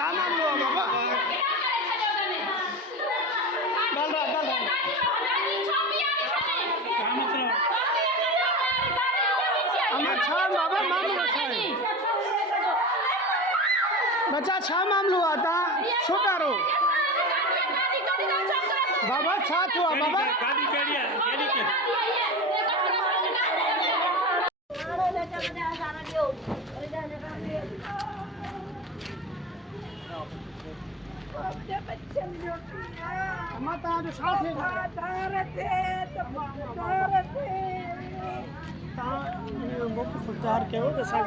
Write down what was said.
छा मामलो है बाबा डाल छा बाबा मामलो छा बच्चा छा मामलो आता छोटारो बाबा छा थो बाबा गाड़ी केड़ी माता जो साथ है ता मुख सुचार कयो त